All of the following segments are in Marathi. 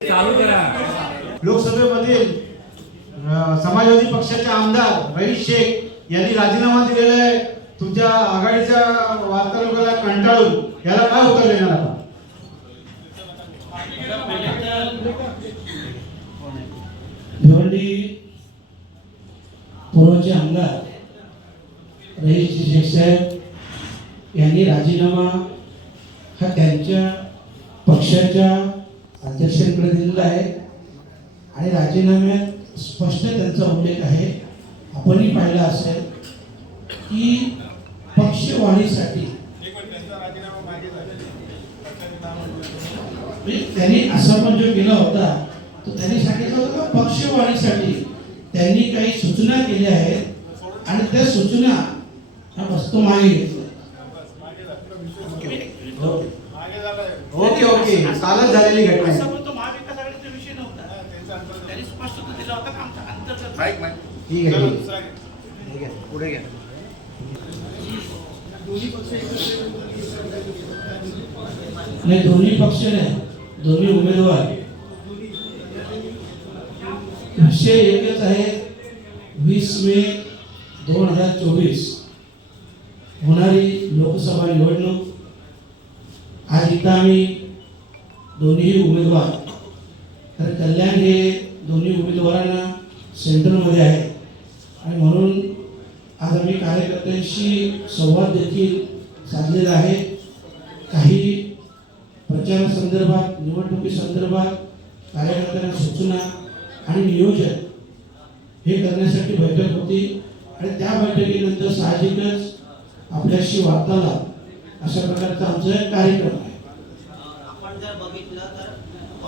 चालू करा. लोकसभेमधील समाजवादी पक्षाचे आमदार रईस शेख यांनी राजीनामा दिलेला आहे. तुमच्या आघाडीच्या वार्ताहराला कंटाळून याला काय उत्तर देणार आपण? भिवंडी पूर्वचे आमदार रईस शेख साहेब यांनी राजीनामा हा त्यांच्या पक्षाच्या अध्यक्षांकडे दिलेला आहे. आणि राजीनाम्यात स्पष्ट त्यांचा उल्लेख आहे. आपणही पाहिला असेल की पक्षवाढीसाठी म्हणजे त्यांनी असा पण जो केला होता तो त्यांनी सांगितलं होतं का पक्षवाढीसाठी त्यांनी काही सूचना केल्या आहेत आणि त्या सूचना ह्या वस्तू मागे ओके कालच झालेली घटना आहे. पण तो महाविकास आघाडीचा विषय नव्हता. त्यांनी स्पष्ट तो दिला होता का आमचा? अंतर्गत ठीक आहे ठीक आहे. ठीक आहे पुढे घ्या. नाही दोन्ही पक्ष नाही. दोन्ही उमेदवार. विषय एकच आहे वीस मे दोन हजार चोवीस. होणारी लोकसभा निवडणूक. आज इथं आम्ही दोन्ही उमेदवार. तर कल्याण हे दोन्ही उमेदवारांना सेंटरमध्ये आहे. आणि म्हणून आज आम्ही कार्यकर्त्यांशी संवाद देखील साधलेला आहे. काही प्रचारासंदर्भात निवडणुकीसंदर्भात कार्यकर्त्यांना सूचना आणि नियोजन हे करण्यासाठी बैठक होती. आणि त्या बैठकीनंतर साहजिकच आपल्याशी वार्तालाप अशा प्रकारचा आमचा एक कार्यक्रम आहे आपण जर बघितलं तर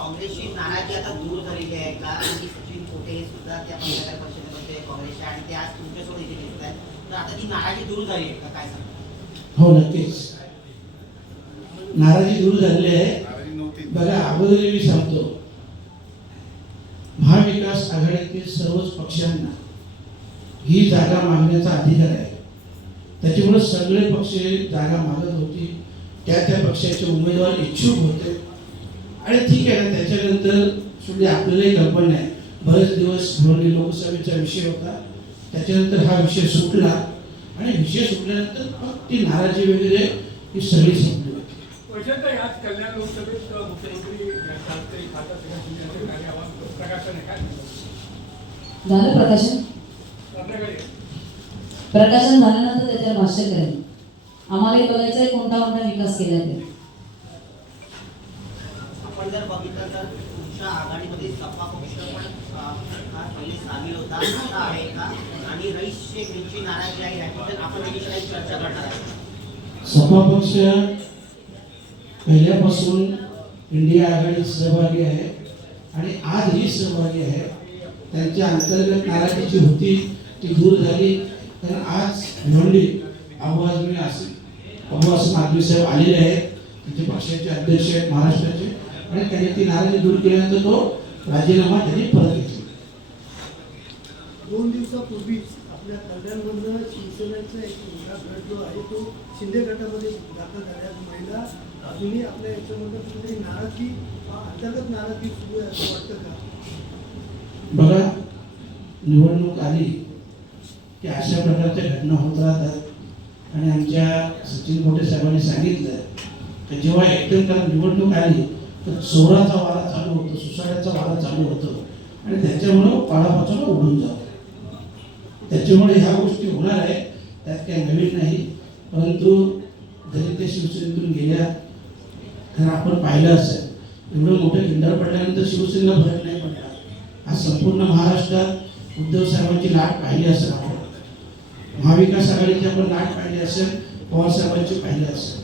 काँग्रेसची नाराजी आता दूर झालेली आहे का? आणि सचिन कोटे हे सुद्धा त्या पत्रकार परिषदेमध्ये काँग्रेसचे आणि ते आज तुमच्यासोबत इथे दिसत आहेत. तर आता ती नाराजी दूर झाली आहे का? काय सांगता? हो नक्कीच. नाराजी दूर झालेली आहे. बघा अगोदर मी सांगतो. महाविकास आघाडीतील सर्वच पक्षांना ही जागा मागण्याचा अधिकार आहे. त्याच्यामुळे सगळे पक्ष जागा मागत होती. त्या त्या पक्षाचे उमेदवार इच्छुक होते. आणि ठीक आहे ना त्याच्यानंतर शेवटी आपल्यालाही कल्पना आहे बरेच दिवस भिवंडी लोकसभेचा विषय होता. त्याच्यानंतर हा विषय सुटला. आणि विषय सुटल्यानंतर मग ती नाराजी वगैरे ही सगळी संपली होती. आज कल्याण लोकसभेत मुख्यमंत्री झालं प्रकाशन? प्रकाशन झाल्यानंतर त्याच्यावर भाष्य करेल आम्हालाही बघायचं आहे कोणता कोणता विकास केला ते आपण जर बघितलं तर तुमच्या आघाडीमध्ये सपा पक्ष पण पहिले सामील होता आता आहे का? आणि रईस शेख यांची नाराजी आहे याबद्दल आपण त्याच्याशी काही चर्चा करणार आहे सपा पक्ष पहिल्यापासून इंडिया आघाडीत सहभागी आहे आणि आजही सहभागी आहे. त्यांच्या अंतर्गत नाराजी जी होती ती दूर झाली. तर आज भिवंडी आवाज मी असे आवाज माधवी साहेब आलेले आहेत. त्यांचे पक्षाचे अध्यक्ष आहेत महाराष्ट्राचे आणि त्यांनी ती नाराजी दूर केल्यानंतर तो राजीनामा त्यांनी परत घेतला. दोन दिवसापूर्वीच आपल्या कल्याणमधनं शिवसेनेचा एक मोठा गट जो आहे तो शिंदे गटामध्ये दाखल झाल्यात. महिला अजूनही आपल्या याच्यामधनं कुठेतरी नाराजी अंतर्गत नाराजी सुरू आहे असं वाटतं का? बघा निवडणूक आली की अशा प्रकारच्या घटना होत राहतात. आणि आमच्या सचिन कोटे साहेबांनी सांगितलं की जेव्हा एकदम निवडणूक आली तर चोराचा वारा चालू होतो सुसाड्याचा वारा चालू होतो. आणि त्याच्यामुळं पाळापाचोळा उडून जातो. त्याच्यामुळे ह्या गोष्टी होणार आहे त्यात काही नवीन नाही. परंतु जरी ते शिवसेनेतून गेल्या तर आपण पाहिलं असेल एवढं मोठं खिंडार पडल्यानंतर शिवसेनेला भरत नाही पडला आज संपूर्ण महाराष्ट्रात उद्धव साहेबांची लाट पाहिली असेल आपण. महाविकास आघाडीची आपण लाट पाहिली असेल पवार साहेबांची पाहिली असेल.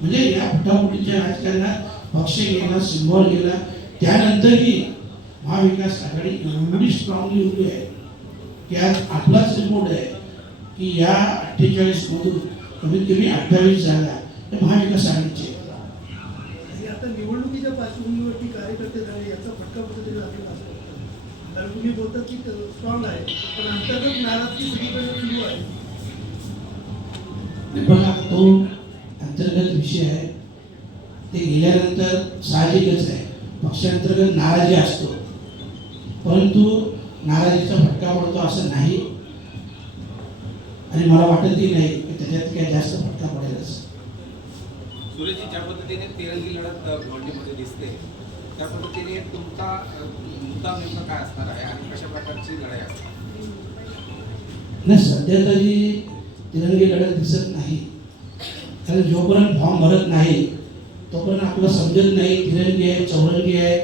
म्हणजे या फुटाफुटीच्या राजकारणात पक्ष गेला सिंबॉल गेला त्यानंतरही महाविकास आघाडी एवढी स्ट्रॉंगली उभी आहे. की आज आपलाच रिपोर्ट आहे की या अठ्ठेचाळीस मधून कमीत कमी अठ्ठावीस जागा हे महाविकास आघाडीचे. आता निवडणुकीच्या पार्श्वभूमीवरती कार्यकर्ते झाले याचा फटका कुठेतरी कारण तुम्ही बोलतात की स्ट्रॉंग आहे पण अंतर्गत नाराजी सगळीकडे सुरू आहे. बघा तो अंतर्गत विषय आहे गेल्यानंतर साहजिकच आहे. पक्षांतर्गत नाराजी असतो. परंतु नाराजीचा फटका पडतो असं नाही. आणि मला वाटतही नाही की त्याच्यात काही जास्त फटका पडेल असं सुरेशजी ज्या पद्धतीने तिरंगी लढत भिवंडीमध्ये दिसते त्या पद्धतीने तुमचा मुद्दा नेमका काय असणार आहे आणि कशा प्रकारची लढाई असणार नाही सध्या तरी तिरंगी लढत दिसत नाही. कारण जोपर्यंत फॉर्म भरत नाही तोपर्यंत आपलं समजत नाही तिरंगी आहे चौरंगी आहे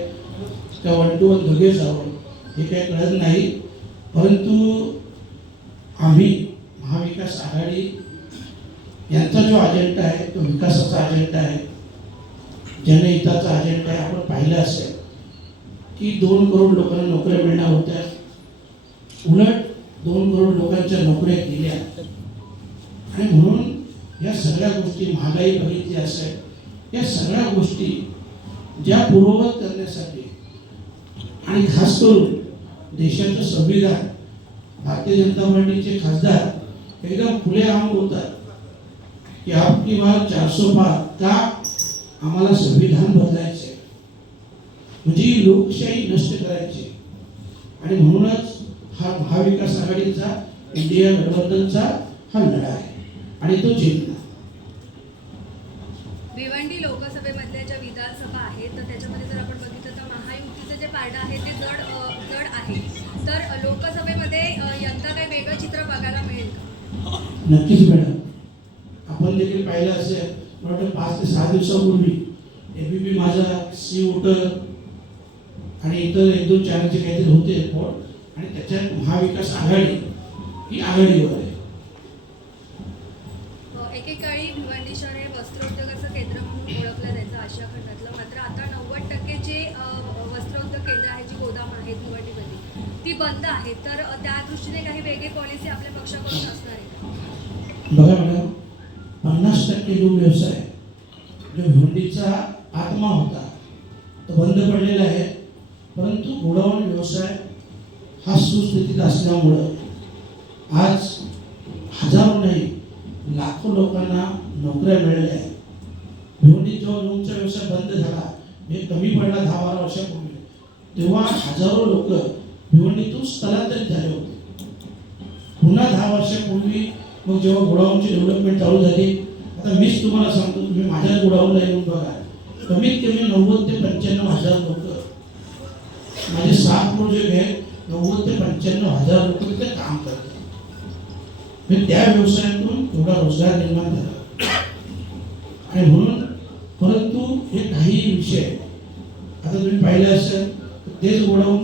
का वन टू वन दोघे जावं हे काही कळत नाही. परंतु आम्ही महाविकास आघाडी यांचा जो अजेंडा आहे तो विकासाचा अजेंडा आहे जनहिताचा अजेंडा आहे आपण पाहिलं असेल की दोन करोड लोकांना नोकऱ्या मिळणार होत्या. उलट दोन करोड लोकांच्या नोकऱ्या गेल्या. आणि म्हणून या सगळ्या गोष्टी महागाई बघितली असेल. या सगळ्या गोष्टी ज्या पूर्ववत करण्यासाठी आणि खास करून देशाचं संविधान भारतीय जनता पार्टीचे खासदार एकदम खुले आम बोलतात की आपली बार चारसो पार का आम्हाला संविधान बदलायचे म्हणजे लोकशाही नष्ट करायची. आणि म्हणूनच हा महाविकास आघाडीचा इंडिया गठबंधनचा हा लढा आहे. आणि तो जिंकला भिवंडी लोकसभेमधल्या ज्या विधानसभा आहेत तर त्याच्यामध्ये जर आपण बघितलं तर पारडं आहे ते जड जड आहे. तर लोकसभेमध्ये यंदा काही वेगळं चित्र बघायला मिळेल का? नक्कीच मॅडम आपण देखील पाहिलं असेल वाटतं पाच ते सहा दिवसापूर्वी एबीपी माझा सी वोटर आणि इतर एक दोन चॅनलचे काहीतरी होते रिपोर्ट आणि त्याच्यात महाविकास आघाडी ही आघाडीवर आहे. एकेकाळी भिवंडी शहर हे वस्त्रोद्योगाचं केंद्र म्हणून ओळखलं जायचं आशिया खंडातलं. मात्र आता नव्वद टक्के जे केंद्र आहे जी गोदाम आहेत भिवंडीमध्ये ती बंद आहे. तर त्या दृष्टीने काही वेगळी पॉलिसी आपल्या पक्षाकडून असणार आहे बघा मॅडम पन्नास टक्के जो व्यवसाय जो हुंडीचा आत्मा होता तो बंद पडलेला आहे. परंतु गोडाऊन व्यवसाय हा सुस्थितीत असल्यामुळं आज हजारो नाही लाखो लोकांना नोकऱ्या मिळाल्या. आहेत भिवंडीत जेव्हा लोनचा व्यवसाय बंद झाला हे कमी पडला दहा बारा वर्षापूर्वी. तेव्हा हजारो लोक भिवंडीतून स्थलांतरित झाले होते. पुन्हा दहा वर्षापूर्वी मग जेव्हा गोडाऊनची डेव्हलपमेंट चालू झाली आता मीच तुम्हाला सांगतो तुम्ही माझ्या गोडाऊनला येऊन बघा. कमीत कमी नव्वद ते पंच्याण्णव हजार लोक. माझे सात प्रोजेक्ट आहेत नव्वद ते पंच्याण्णव हजार लोक तिथे काम करतात. म्हणजे त्या व्यवसायातून एवढा रोजगार निर्माण झाला. आणि म्हणून परंतु हे काही विषय आता तुम्ही पाहिलं असेल तेच गोडाऊन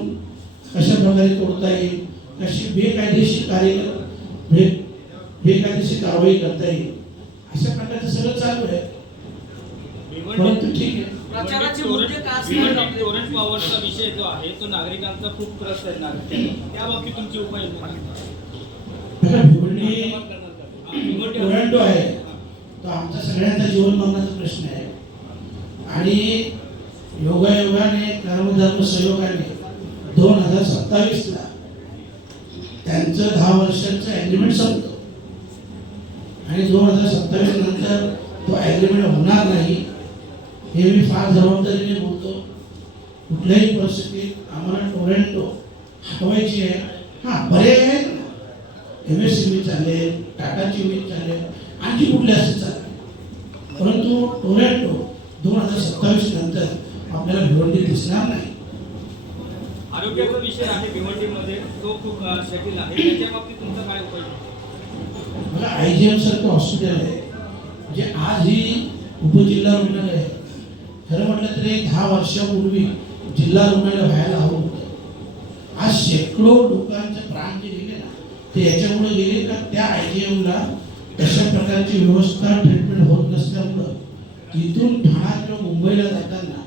कशा प्रकारे तोडता येईल? कशी बेकायदेशीर कार्य बे बेकायदेशीर कारवाई करता येईल? अशा प्रकारचं सगळं चालू आहे. परंतु ठीक आहे. प्रचाराचे मुद्दे काय असणार? आपले? ओरेंज पॉवरचा विषय जो आहे तो नागरिकांचा खूप त्रस्त आहे. नागरिकांना त्या बाबतीत तुमची उपाययोजना आहे तो आमचा सगळ्यांचा जीवन मरणाचा प्रश्न आहे. आणि योगायोगाने कर्मधर्म सहयोगाने दोन हजार सत्तावीसला त्यांचं दहा वर्षाचं ॲग्रीमेंट संपतो आणि दोन हजार सत्तावीस नंतर तो ॲग्रीमेंट होणार नाही हे मी फार जबाबदारीने बोलतो. कुठल्याही परिस्थितीत आम्हाला टोरेंटो हटवायची आहे. हां बरे आहेत. एम एस सी बी चालेल टाटाची बी चालेल आणखी कुठले असे चालेल? परंतु टोरेंटो दोन हजार सत्तावीस आपल्याला भिवंडी दिसणार नाही. आरोग्याचा विषय आहे भिवंडीमध्ये. तो खूप शकील आहे. त्याच्या बाबतीत तुमचा काय उपाय? मला आय जी एम सारखं हॉस्पिटल आहे. जे आज ही उपजिल्हा रुग्णालय आहे. खरं म्हटलं तरी दहा वर्षापूर्वी जिल्हा रुग्णालय व्हायला हवं होतं. आज शेकडो लोकांचे प्राण जे गेले ना ते याच्यामुळे गेले का त्या आय जी एमला तशा प्रकारची व्यवस्था ट्रीटमेंट होत नसल्यामुळं इथून ठाणा किंवा मुंबईला जाताना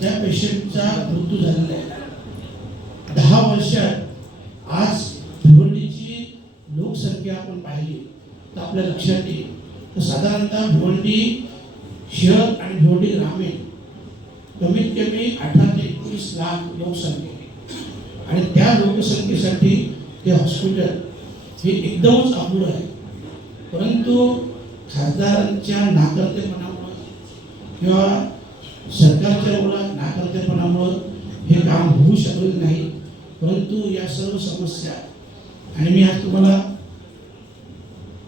त्या पेशंटचा मृत्यू झालेला आहे. दहा वर्षात आज भिवंडीची लोकसंख्या आपण पाहिली तर आपल्या लक्षात येईल. तर साधारणतः भिवंडी शहर आणि भिवंडी ग्रामीण कमीत कमी अठरा ते एकोणीस लाख लोकसंख्या आहे. आणि त्या लोकसंख्येसाठी ते हॉस्पिटल हे एकदमच अपुरं आहे. परंतु खासदारांच्या नाकर्तेपणामुळे किंवा सरकारच्या ओला नाकर्तेपणामुळं हे काम होऊ शकलेलं नाही. परंतु या सर्व समस्या आणि मी आज तुम्हाला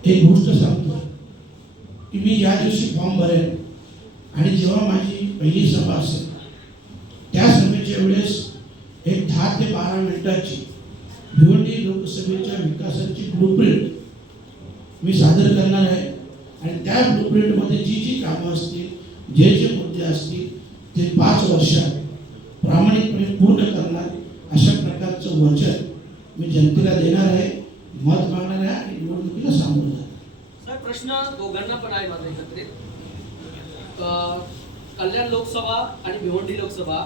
एक गोष्ट सांगतो की मी ज्या दिवशी फॉर्म भरेन आणि जेव्हा माझी पहिली सभा असेल त्या सभेच्या वेळेस एक दहा ते बारा मिनिटाची भिवंडी लोकसभेच्या विकासाची ब्लूप्रिंट मी सादर करणार आहे. आणि त्या ब्लूप्रिंटमध्ये जी जी कामं असतील जे जे मुद्दे असतील ते पाच वर्षात प्रामाणिकपणे पूर्ण करणार अशा प्रकारचं वचन मी जनतेला देणार आहे मत मागणार आहे आणि निवडणुकीला सामोरं जाणार प्रश्न दोघांना पण आहे माझा एकत्रित. कल्याण लोकसभा आणि भिवंडी लोकसभा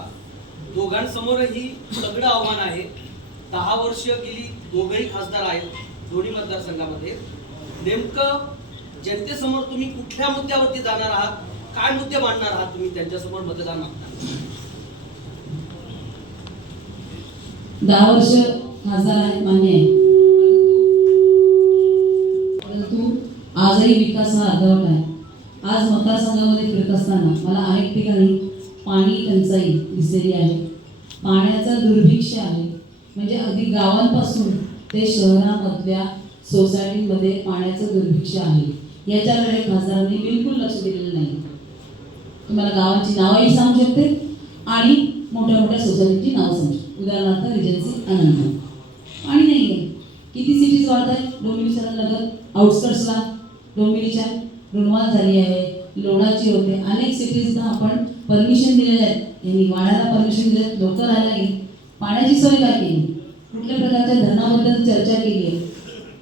दोघांसमोरही सगळं आव्हान आहे. दहा वर्ष गेली दोघंही खासदार आहेत दोन्ही मतदारसंघामध्ये. नेमकं जनतेसमोर तुम्ही कुठल्या मुद्द्यावरती जाणार आहात? काय मुद्दे मांडणार आहात तुम्ही? त्यांच्यासमोर मतदान दहा वर्ष खासदार आहेत मान्य आहे. परंतु आजही विकास हा अर्धवट आहे. आज मतदारसंघामध्ये फिरत असताना मला अनेक ठिकाणी पाणी टंचाई दिसलेली आहे. पाण्याचा दुर्भिक्ष आहे. म्हणजे अगदी गावांपासून ते शहरामधल्या सोसायटीमध्ये पाण्याचं दुर्भिक्ष आहे. याच्याकडे खासदारांनी बिलकुल लक्ष दिलेलं नाही. तुम्हाला गावांची नावंही सांगू शकते आणि मोठ्या मोठ्या सोसायटीची नावं सांगू शकते. उदाहरणार्थ रिजन्सी अनंत आणि नाही आहे. किती सिटीज वाढत आहेत डोंबिवली नगर आउटस्कर्ट्सला डोंबिवलीच्या रुणवाल झाली आहे लोणाची होते. अनेक सिटीजना आपण परमिशन दिलेलं आहेत. यांनी वाढायला परमिशन दिले. लोक राहायला गेली. पाण्याची सोय काय केली? कुठल्या प्रकारच्या धरणाबद्दल चर्चा केली आहे?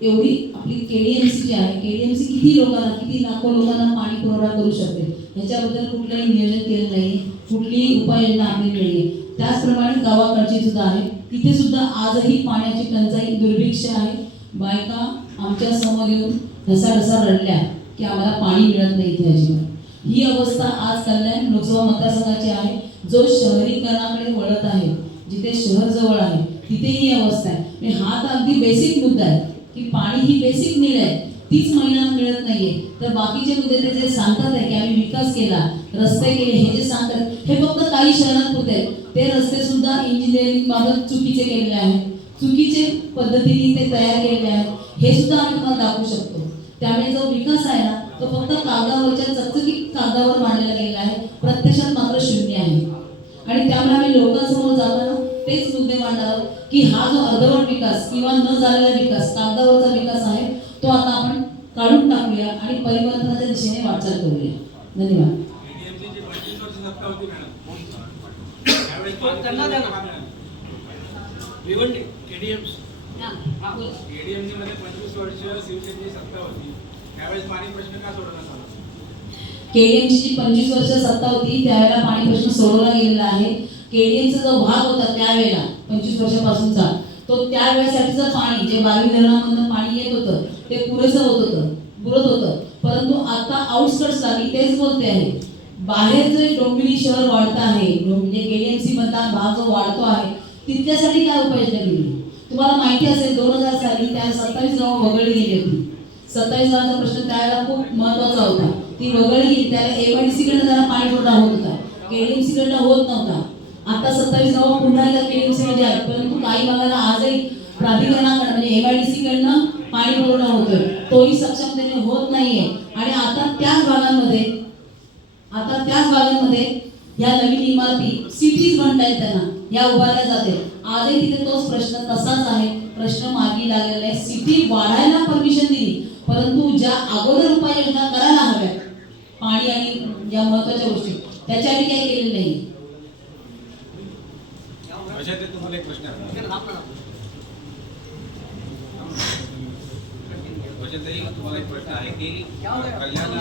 एवढी आपली केडीएमसी जी आहे केडीएमसी किती लोकांना किती लाखो लोकांना पाणी पुरवठा करू शकते? ह्याच्याबद्दल कुठलंही नियोजन केलं नाही कुठलीही उपाययोजना आखली नाही आहे त्याचप्रमाणे गावाकडची सुद्धा आहे. तिथे सुद्धा आजही पाण्याची टंचाई दुर्भिक्ष आहे. बायका आमच्यासमोर येऊन ढसाढसा रडल्या की आम्हाला पाणी मिळत नाही इथे अजिबात. ही अवस्था आज कल्याण लोकसभा मतदारसंघाची आहे. जो शहरीकरणाकडे वळत आहे जिथे शहर जवळ आहे तिथे ही अवस्था आहे. हा तर अगदी बेसिक मुद्दा आहे. की पाणी ही बेसिक नीड आहे. तीच महिलांना मिळत नाहीये. तर बाकीचे मुद्दे ते जे सांगतात आहे की आम्ही विकास केला रस्ते केले हे जे सांगतात हे फक्त काही शहरात होते. ते रस्ते सुद्धा इंजिनिअरिंग बाबत चुकीचे केलेले आहेत. चुकीचे पद्धतीने ते तयार केलेले आहेत. हे सुद्धा आम्ही तुम्हाला दाखवू शकतो. त्यामुळे जो विकास आहे ना तो फक्त कागदावरच्या चकचकीत कागदावर मांडलेला गेलेला आहे. प्रत्यक्षात मात्र शून्य आहे. आणि त्यामुळे आम्ही लोकांसमोर जाताना तेच मुद्दे मांडावं. की हा जो अर्धवट विकास किंवा न झालेला विकास कागदावरचा विकास आहे तो आता आपण काढून टाकूया आणि परिवर्तनाच्या दिशेने वाटचाल करूया. धन्यवाद. केडीएमची पंचवीस वर्ष सत्ता होती त्यावेळेला पाणी प्रश्न सोडवला गेलेला आहे. केडीएमचा जो भाग होता त्यावेळेला पंचवीस वर्षापासूनचा. तो त्या वेळेसाठीचं पाणी जे बावी धरणामधनं पाणी येत होतं ते पुरेसं होत होतं पुरत होतं. परंतु आता आउटस्कट्सला मी तेच बोलते आहे. बाहेर जे डोंबिवली शहर वाढत आहे म्हणजे केडीएमसी मधला भाग जो वाढतो आहे तिथल्यासाठी काय उपाययोजना केली तुम्हाला माहिती असेल दोन हजार साली त्या सत्तावीस गावं वगळली गेली होती. सत्तावीस गावांचा प्रश्न त्यावेळेला खूप महत्त्वाचा होता. ती वगळली गेली त्याला एमआयडीसी कडनं त्याला पाणी पुरवठा होत होता. केडीएमसी कडनं होत नव्हता. आता सत्तावीस गावं पुन्हा एकदा केडीएमसी मध्ये आहेत परंतु काही भागाला आजही प्राधिकरणाकडे म्हणजे एमआयडीसी कडनं पाणी पुरवठा होतोय. तोही सक्षमतेने होत नाहीये. आणि आता त्याच भागांमध्ये आता त्याच भागांमध्ये या नवीन इमारती सिटीज म्हणतायत त्यांना या उभारल्या जाते आजही तिथे तोच प्रश्न तसाच आहे. प्रश्न मागे लागलेला आहे. सिटी वाढायला परमिशन दिली. परंतु ज्या अगोदर उपाययोजना करायला हव्या पाणी आणि या महत्त्वाच्या गोष्टी त्याच्यासाठी काही केलेलं नाही तुम्हाला एक प्रश्न आहे वैशालीताई, तुम्हाला एक प्रश्न आहे की कल्याण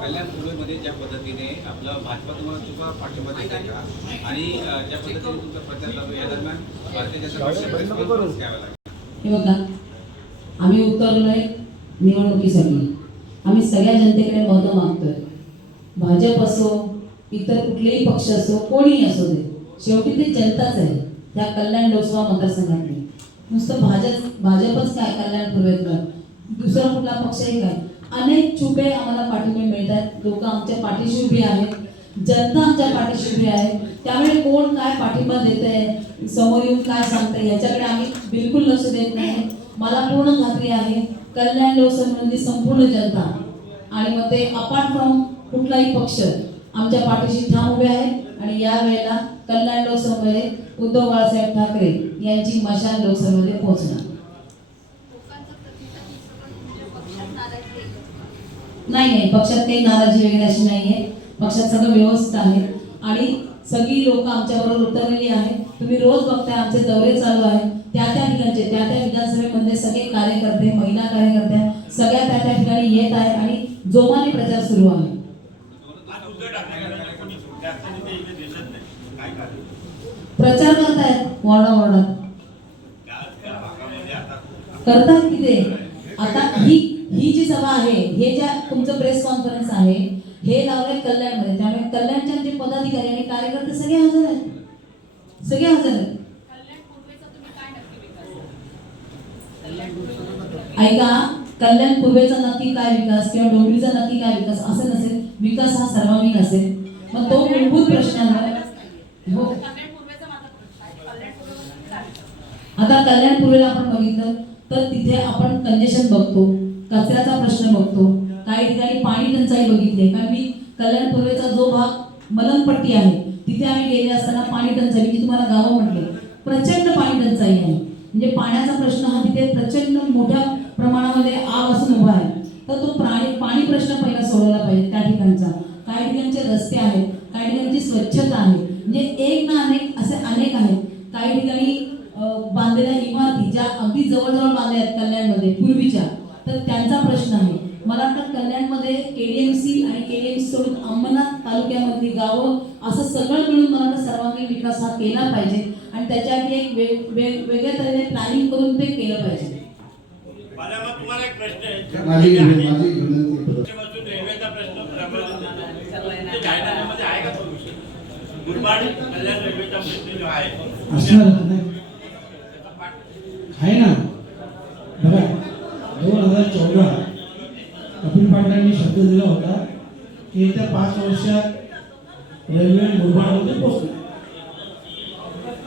कल्याण मुंबईमध्ये ज्या पद्धतीने आपलं भाजपा तुम्हाला चुका पाठिंबा देत आहे का? आणि ज्या पद्धतीने तुमचा प्रचार चालू या दरम्यान भारतीय जनता हे आम्ही उतरलोय निवडणुकीसाठी. आम्ही सगळ्या जनतेकडे मतं मागतोय. भाजप असो इतर कुठलेही पक्ष असो कोणीही असो दे शेवटी ते जनताच आहे. त्या कल्याण लोकसभा मतदारसंघातली. नुसतं भाजप भाजपच काय कल्याण पूर्वेकर दुसरा कुठला पक्षही काय अनेक छुपे आम्हाला पाठिंबे मिळतात. लोक आमच्या पाठीशी उभी आहेत. जनता आमच्या पाठीशी उभी आहे. त्यामुळे कोण काय पाठिंबा देत आहे समोर येऊन काय सांगतंय? याच्याकडे आम्ही बिलकुल लक्ष देत नाही. मला पूर्ण खात्री आहे कल्याण लोकसभेमधली संपूर्ण जनता आणि मग ते अपार्ट फ्रॉम कुठलाही पक्ष आमच्या पाठीशी ठाम उभे आहेत. आणि या वेळेला कल्याण लोकसभेमध्ये उद्धव बाळासाहेब ठाकरे यांची मशाल लोकसभेमध्ये पोहोचणार. नाही नाही पक्षात काही नाराजी वगैरे अशी नाही आहे. पक्षात सगळं व्यवस्थित आहे. आणि सगळी लोक आमच्याबरोबर उतरलेली आहे तुम्ही रोज बघताय आमचे दौरे चालू आहे त्या त्या ठिकाणचे त्या त्या विधानसभेमध्ये सगळे कार्यकर्ते महिला कार्यकर्त्या सगळ्या त्या त्या ठिकाणी येत आहे आणि जोमाने प्रचार सुरू आहे. प्रचार करतायत वाडा वाडा करतात की ते? आता ही ही जी सभा आहे हे ज्या तुमचं प्रेस कॉन्फरन्स आहे हे लावलंय कल्याणमध्ये. त्यामुळे कल्याणच्या जे पदाधिकारी आणि कार्यकर्ते सगळे हजर आहेत. सगळे हजर आहेत. ऐका कल्याण पूर्वेचा नक्की काय विकास किंवा डोंगरीचा नक्की काय विकास? असं नसेल. विकास हा सर्वांगीण असेल. मग तो मूलभूत प्रश्नांवर हो कल्याण पूर्वेचा माझा प्रश्न आहे कल्याण पूर्वेचा काय विकास आता कल्याण पूर्वेला आपण बघितलं तर तिथे आपण कंजेशन बघतो कचऱ्याचा प्रश्न बघतो. काही ठिकाणी पाणी टंचाई बघितली कारण मी कल्याण पूर्वेचा जो भाग मलनपट्टी आहे तिथे आम्ही गेले असताना पाणी टंचाई मी तुम्हाला गावं म्हटले प्रचंड पाणी टंचाई आहे. म्हणजे पाण्याचा प्रश्न हा तिथे प्रचंड मोठ्या प्रमाणामध्ये आग असून उभा आहे. तर तो प्राणी पाणी प्रश्न पहिला सोडवला पाहिजे त्या ठिकाणचा. काही ठिकाणचे रस्ते आहेत काही ठिकाणची स्वच्छता आहे. म्हणजे एक ना अनेक असे अनेक आहेत. काही ठिकाणी जवळजवळ बांधल्या आहेत कल्याणमध्ये पूर्वीच्या. तर त्यांचा प्रश्न आहे. मला वाटतं कल्याणमध्ये केडीएमसी आणि केडीएमसी सोडून अंबरनाथ तालुक्यामधली गावं असं सगळं मिळून मला वाटतं सर्वांगीण विकास हा केला पाहिजे. आणि त्याच्यासाठी एक वेग वेग वेगळ्या तऱ्हेने प्लॅनिंग करून ते केलं पाहिजे. मला मग तुम्हाला एक प्रश्न आहे. प्रश्न आहे का तो विषय? मुरबाड कल्याण रेल्वेचा प्रश्न जो आहे. असणार नाही आहे ना? बघा दोन हजार चौदा कपिल पाटलांनी शब्द दिला होता की येत्या पाच वर्षात रेल्वे मुरबाडमध्ये पोहोचले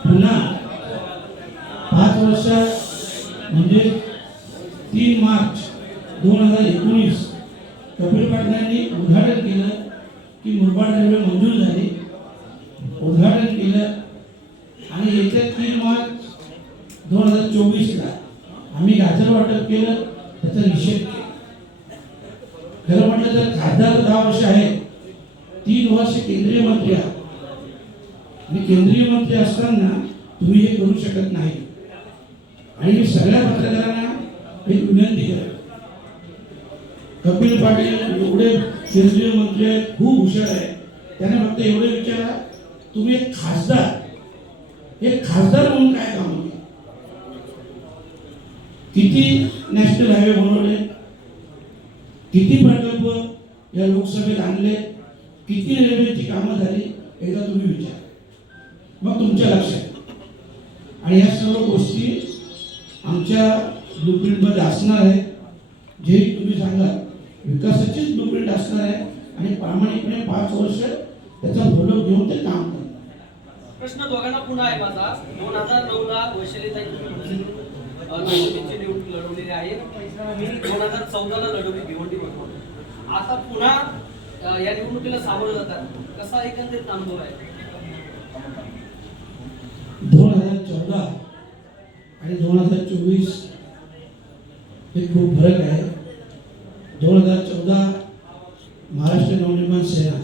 पुन्हा पाच वर्षात म्हणजे तीन मार्च दोन हजार एकोणीस कपिल पाटलांनी उद्घाटन केलं की मुरबाड रेल्वे मंजूर झाली. उद्घाटन केलं आणि येत्या तीन मार्च दोन हजार चोवीसला आम्ही गाजर वाटप केलं त्याचा निषेध केला. खरं म्हटलं तर खासदार दहा वर्ष आहेत. तीन वर्ष केंद्रीय मंत्री आहात. आणि केंद्रीय मंत्री असताना तुम्ही हे करू शकत नाही. आणि मी सगळ्या पत्रकारांना एक विनंती करा कपिल पाटील एवढे केंद्रीय मंत्री आहेत खूप हुशार आहेत. त्यांना फक्त एवढे विचारा तुम्ही एक खासदार एक खासदार म्हणून काय काम किती नॅशनल हायवे बनवले? किती प्रकल्प या लोकसभेत आणले? किती रेल्वेची कामं झाली? एकदा तुम्ही विचार. मग तुमच्या लक्षात. आणि या सर्व गोष्टी आमच्या ब्लूप्रिंटमध्ये असणार आहे जे तुम्ही सांगा विकासाचीच ब्लूप्रिंट असणार आहे. आणि प्रामाणिकपणे पाच वर्ष त्याचा फॉलोअप घेऊन ते काम करणार. प्रश्न दोघांना पुन्हा आहे माझा. दोन हजार नऊ ला वैशालीताई नाशिकची निवडणूक लढवलेली आहे. मी दोन हजार चौदाला लढवली भिवंडी मधून. आता पुन्हा या निवडणुकीला सामोरं जातात कसा एकंदरीत अनुभव आहे? दोन हजार चौदा आणि दोन हजार चोवीस हे खूप फरक आहे. दोन हजार चौदा महाराष्ट्र नवनिर्माण सेना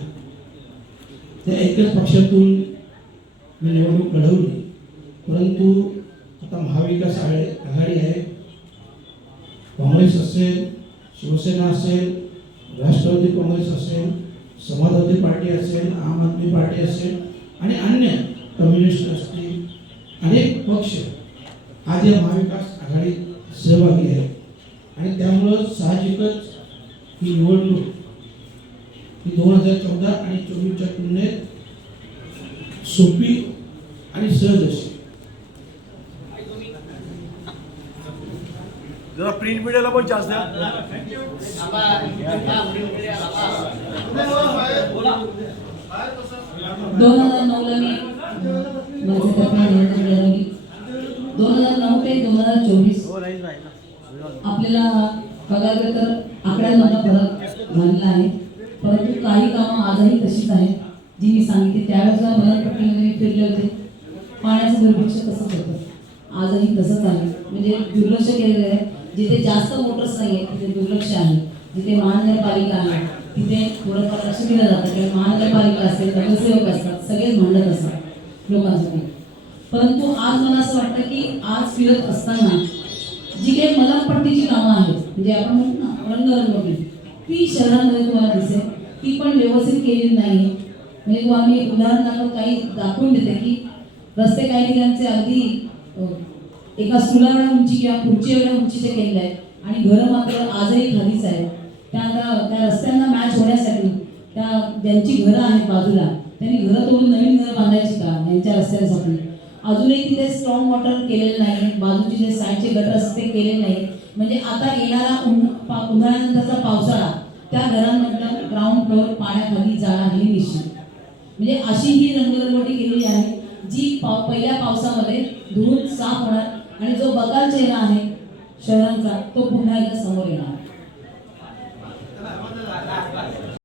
त्या एकच पक्षातून मी निवडणूक लढवली. परंतु आता महाविकास आघाडी आघाडी आहे. काँग्रेस असेल शिवसेना असेल राष्ट्रवादी काँग्रेस असेल समाजवादी पार्टी असेल आम आदमी पार्टी असेल आणि अन्य कम्युनिस्ट असतील अनेक पक्ष आज या महाविकास आघाडीत सहभागी आहेत. आणि त्यामुळं साहजिकच ही निवडणूक ही दोन हजार चौदा आणि चोवीसच्या तुलनेत सोपी आणि सहज अशी. जरा प्रिंट मीडियाला पण चान्स दोन हजार नऊला मी माझं दोन हजार नऊ ते दोन हजार चोवीस आपल्याला बघायला तर आकड्यांमधला फरक झालेला आहे. परंतु काही कामं आजही तशीच आहेत. जी मी सांगितली त्यावेळेसला मी फिरले होते. पाण्याचं दुर्भिक्ष तसंच होतं? आजही तसंच आहे. म्हणजे दुर्लक्ष केलेलं आहे. जिथे जास्त मोटर्स नाही आहेत तिथे दुर्लक्ष आहे. जिथे महानगरपालिका आहे तिथे थोडंफार लक्ष दिलं जातं. कारण महानगरपालिका असेल नगरसेवक असतात सगळेच भांडत असतात लोकांसाठी. परंतु आज मला असं वाटतं की आज फिरत असताना जी काही मलमपट्टीची कामं आहेत म्हणजे आपण म्हणतो ना रंगरंगोटी ती शहरामध्ये तुम्हाला दिसेल. ती पण व्यवस्थित केलेली नाही. म्हणजे तुम्हाला मी उदाहरणार्थ काही दाखवून देते की रस्ते काही ठिकाणचे अगदी एका स्टुला उंची किंवा खुर्ची एवढ्या उंचीचे केलेले आहेत आणि घरं मात्र आजही खालीच आहेत. त्यानंतर त्या रस्त्यांना मॅच होण्यासाठी त्या ज्यांची घरं आहेत बाजूला त्यांनी घरं तोडून नवीन घरं बांधायची का? यांच्या रस्त्यांसाठी. अजूनही तिथे स्ट्रॉंग वॉटर केलेलं नाही. बाजूचे जे साईडचे गटर असते ते केलेले नाही. म्हणजे आता येणारा पा- उन्हाळ्यानंतरचा पावसाळा त्या घरांमधलं ग्राउंड फ्लोअर पाण्याखाली जाणार हे निश्चित. म्हणजे अशी ही रंगरंगोटी केलेली आहे जी पाव पहिल्या पावसामध्ये धुवून साफ होणार आणि जो बकाल चेहरा आहे शहरांचा तो पुन्हा एकदा समोर येणार.